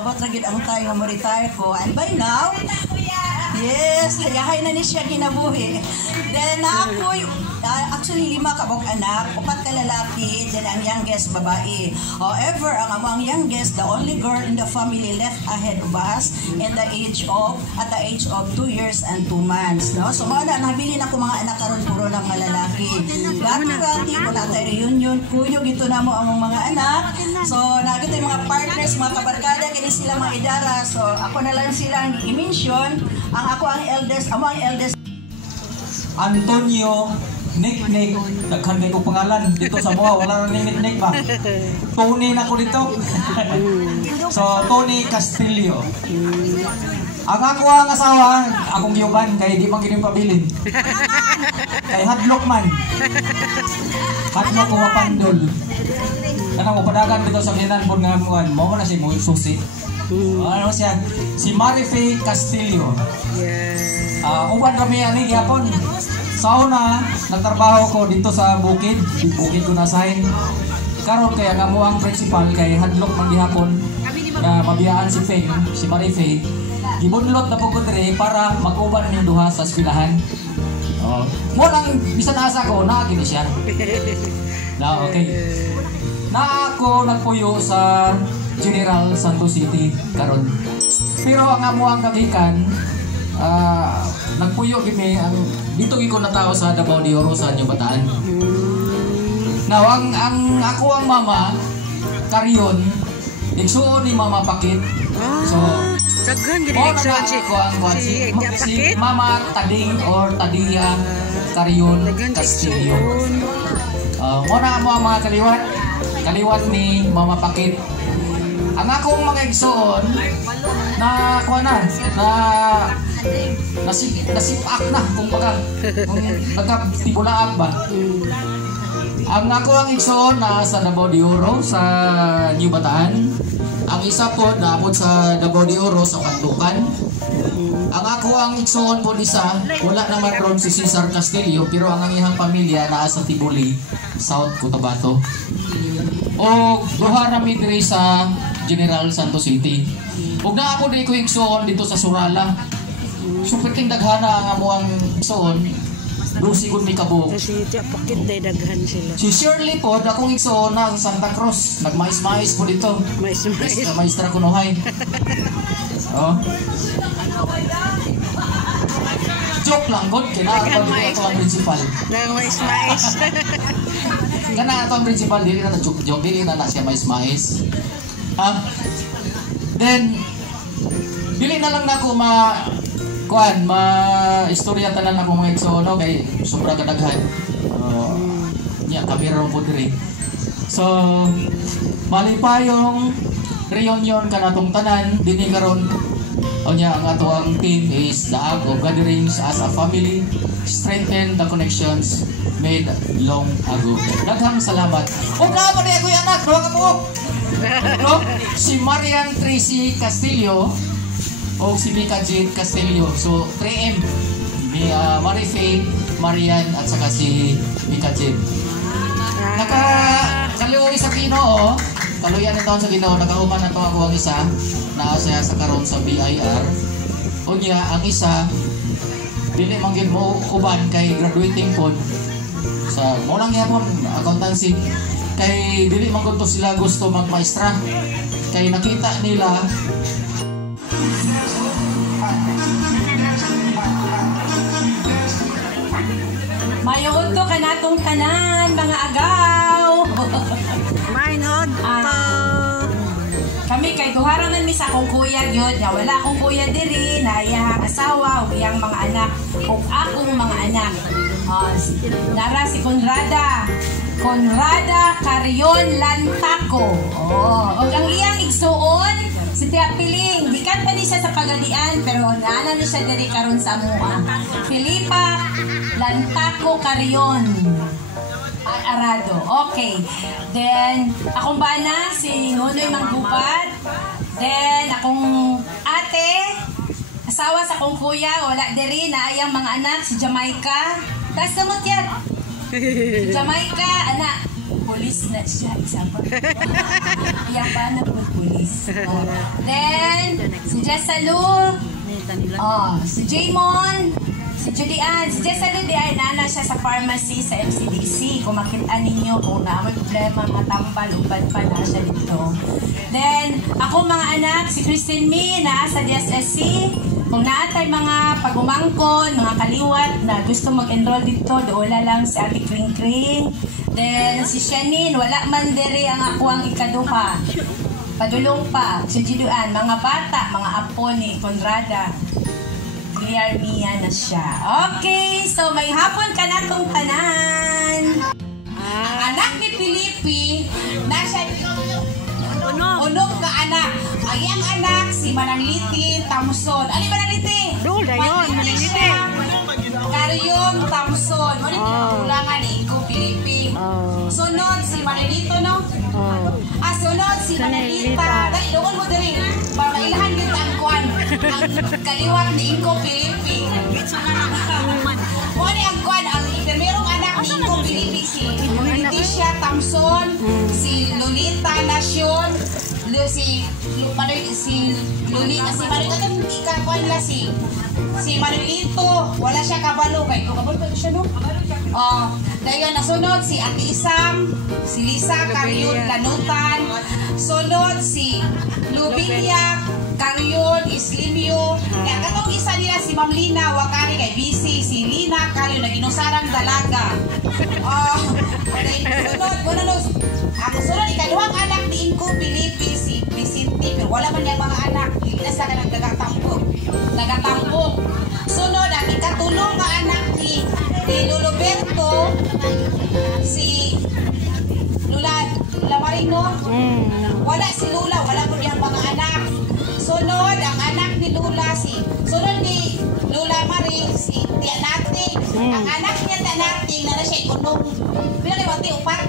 abot ra gid ang time nga mo retire ko. And by now, yes, hayahay na ni siya kinabuhi. Then ako, actually 5 kabog anak, 4 ka lalaki, then ang youngest babae. However, ang among youngest, the only girl in the family left ahead of us at the age of 2 years and 2 months. No? So mga nabili na ko mga anak karon puro ng mga lalaki. Dati ko na tayo reunion, kuyog ito na mo ang mga anak. So nakita yung mga partners, mga kabarkada, kini sila mga idara. So ako na lang silang i-mention. Ako ang eldest, among eldest. Antonio Nick, naghanday ko pangalan dito sa mga, wala na Nick ba? Tony na ko dito. So, Tony Castillo. Ang ako ang asawa, akong giyuban, kaya di man gining pabilin. Kay hadlok man. Hadlok ko mapandol. Kanang ko padagan dito sa Binanbon nga mo na si susi. Ano siya? Si Marife Castillo. Uban kami ani gyapon. Sa una, nagtrabaho ko dito sa bukid ko nasahin. Karon kaya nga mo ang principal kay hadlok man gihapon na mabiyaan si Feng, si Marife. Gibunlot na po ko dire para mag-uban ning duha sa eskwelahan. Mo nang bisan asa ko na kini siya. Na okay. Na ako nagpuyo sa General Santos City karon. Pero ang amo ang kagikan nagpuyo gimi ang dito ko natao sa Davao de Oro sa New Bataan. Now ang ako ang mama Kariyon igsuon ni Mama Pakit. So daghan gid igsuon si Mama Tading or Tadia Kariyon Castillo. Mo na mo mga kaliwat ni Mama Pakit. Ang akong mga igsuon na kuha na nasipak na kung nagkatibulaak ba. Ang ako ang igsoon na sa Davao de Oro sa New Bataan. Ang isa po naabot sa Davao de Oro sa Kantukan. Ang ako ang igsoon po isa, wala naman ron si Cesar Castillo, pero ang iyang pamilya naa sa Tibuli, South Cotabato. O duha rami diri sa General Santos City. Ug na ako di ko igsoon dito sa Surala. Super king daghana ang amuang igsoon. Lucy gud mi kabog. Kasi pakit day daghan sila. Si Shirley po akong igsoon na Santa Cruz. Nagmais-mais po dito. Mais-mais. Maestra kunuhay. Joke lang gud kina ako ang principal. Nang mais-mais. Kana ato ang principal dili na joke dili na siya mais-mais. Then dili na lang nako istorya tanan ako mga igsoon kay sobra kadaghan. Kami ron po diri. So malipayong reunion kanatong tanan dinhi karon. Ang ato ang team is the act of gatherings as a family, strengthen the connections made long ago. Daghang salamat. Ug na pa ni anak, duha ka po. Si Marian Tracy Castillo o si Mika Jade Castillo. So 3M ni Marife, Marian at saka si Mika Jade. Nakaluoy sa Ginoo, kaluyan na taon sa Ginoo, nakahuman na to ako ang isa na saya sa karon sa BIR. Unya ang isa dili man gyud mo uban kay graduating pod sa mo lang gyapon accountancy kay dili man gud sila gusto magmaestra kay nakita nila Mayod to kanatong tanan mga agaw. Mayod to. Kami kay duhara man mi sa akong kuya gyud nga wala akong kuya diri na iyang asawa ug iyang mga anak ug akong mga anak. Nara si Conrada Carion Lantaco. Ug ang iyang igsuon si Tia Piling. Gikan pa ni siya sa Pagadian pero naana ni siya diri karon sa amuha. Filipa Lantaco Carion Arado. Okay. Then, akong bana, si Nonoy Manggupad. Then, akong ate, asawa sa akong kuya, wala diri, na ayang mga anak, si Jamaica. Tapos namot yan. Jamaica, anak. Police na siya. Isa pa. Iyang pa na po police. Oh. Then, si Jessalou. Oh, si Jaymon. Si Julian. Si Jessalou di ay nana siya sa pharmacy sa MCDC. Kung makita ninyo kung na may problema, matambal, uban pa na siya dito. Then, ako mga anak, si Christine Mee na sa DSSC. Kung naatay mga pagumangkon, mga kaliwat na gusto mag-enroll dito, doon lang si Ate Kring Kring. Then, si Shanine, wala man diri ang ako ang ikaduha. Padulong pa, si Jiduan, mga bata, mga apo ni Conrada. Clear Mia na siya. Okay, so may hapon ka na tong tanan. Ang anak ni Pilipi, nasa unog ka anak. Ang iyang anak, si Manangliti Tamson. Ano yung Manangliti? Doon, dayon, Manangliti. Karyon Tamson. Ano yung kulangan ni Iko Pilipi? Sunod, si Mananlito, no? Sunod, si Mananlita. Dali, doon mo dali. Para mailahan yung tangkuan. Ang kaliwat ni Iko Pilipi. Kung ano yung kuan, ang merong anak ni Iko Pilipi, si Leticia Tamson, si Lolita Nasyon, si Lolita, si Manuel, ikakuan na si Manolito, wala siya kabalo, kaya ito kabalo ba siya, no? Dahil nasunod si Ate Isam, si Lisa Carrion Lanutan, sunod si Lubilia Carrion Islimio, kaya katong isa nila si Ma'am Lina Wakari kay busy, si Lina Carrion na ginusarang dalaga. Sunod ikaduhang anak ni Inko Pilipi, si Vicente, pero wala man niyang mga anak, hindi na sa kanang nagatampok. Sunod ang ikatulong nga anak ni Lolo Berto, si Lula Marino. Wala si Lula, wala po niyang mga anak. Sunod ang anak ni Lula, sunod ni Lula Marie, si Tia Nating. Ang anak niya Tia Nating na siya ikunong. Bila na yung upat?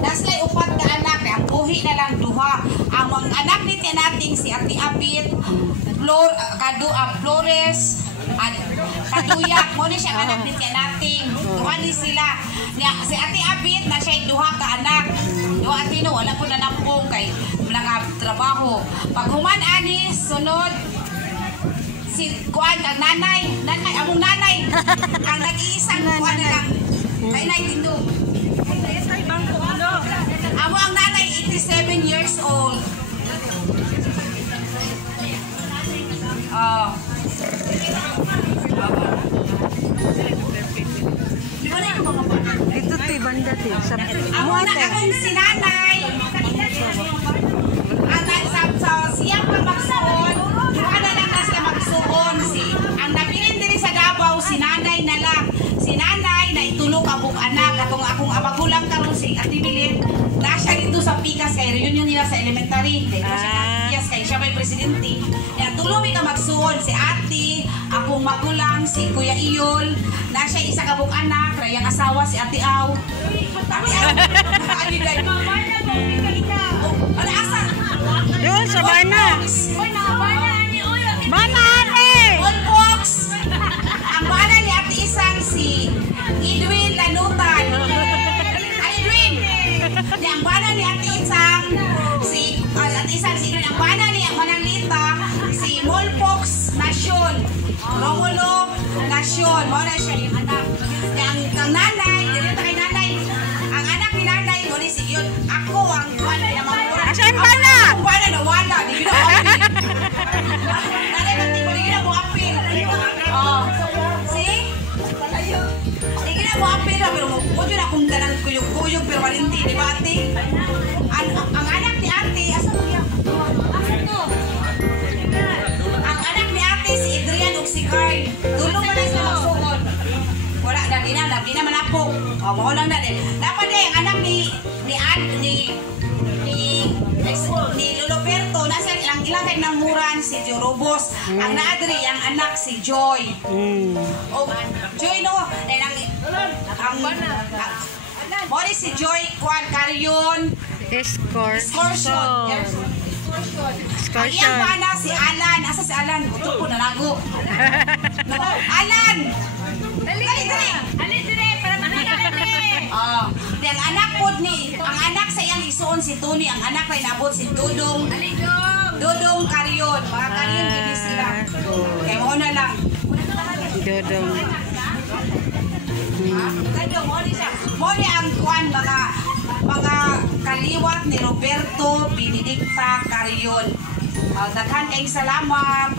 Naslay upat ka anak, ang buhi na lang duha. Ang mga anak ni Tia Nating, si Ate Apit, Flores, at Kaduyak, mo na siya anak ni Tia Nating. Duha ni sila. Si Ate Apit na siya duha ka anak. Duha Atino, wala po na nampong kay trabaho. Pag human anis, sunod, si Kuan, ang nanay, among nanay, ang nag-iisang Kuan na lang. Nay Tindo. Amo ang nanay, 87 years old. Dito ti banda ti. Amo na akong si nanay. Ang siyang pagmagsuon, ano lang na siya magsuon. Ang napilin din sa Davao, si nanay na lang. Si nanay na itulog abong anak. Akong amagulang karon si Ate Bilin. Nasya dito sa Pikas, kay reunion nila sa elementary. Dito siya Pikas, kay siya may presidente. Kaya tuloy ka magsuon si Ate, akong magulang, si Kuya Iyol. Nasya isa kabong anak, rayang asawa si Ate Aw. Ate Aw, nakaliday. Wala asa. Doon sa bana. Bana ate. Bonbox. Ang bana ni Ate Isang si Edwin Lanutan. Edwin. Ang bana ni Ate Isang si Edwin. Ang bana ni Mananglita si Molpox Nasyon. Romulo Nasyon. Mora siya yung anak. Ang nanay, dito kay nanay. Ang anak ni nanay, doon si yun. Ako ang bana ni Mamura. Asan bana? Ang bana na wala. Di ko na apil. Nanay natin ko, di na mo apil. See? Di na mo apil. Pero huwag yun akong ganang kuyog-kuyog. Pero walinti, di ba ate? Ang anak ni ate, asa mo yan? Ang anak ni ate, si Adrian o si Carl. Tulong mo na sila magsugon. Wala na, di na manapok. Mawalang na din. Dapat eh, ang anak ni Lolo Berto, nasa ilang kay namuran si Joe Robos. Ang naadri, ang anak si Joy. Joy no, Mori si Joy, Juan Carrion, Excursion. Ang iyang pana si Alan. Asa si Alan? Utok po, nalago. Alan! Dali, para makita ka ang anak po ni, ang anak sa iyang isuon si Tony, ang anak ay nabot si Dudong. Dudong Karyon, mga Karyon din sila. Kaya mo na lang. Dodong. Dudong, mo ni ang kuan mga kaliwat ni Roberto Benedicta Karyon. Daghan kayong salamat.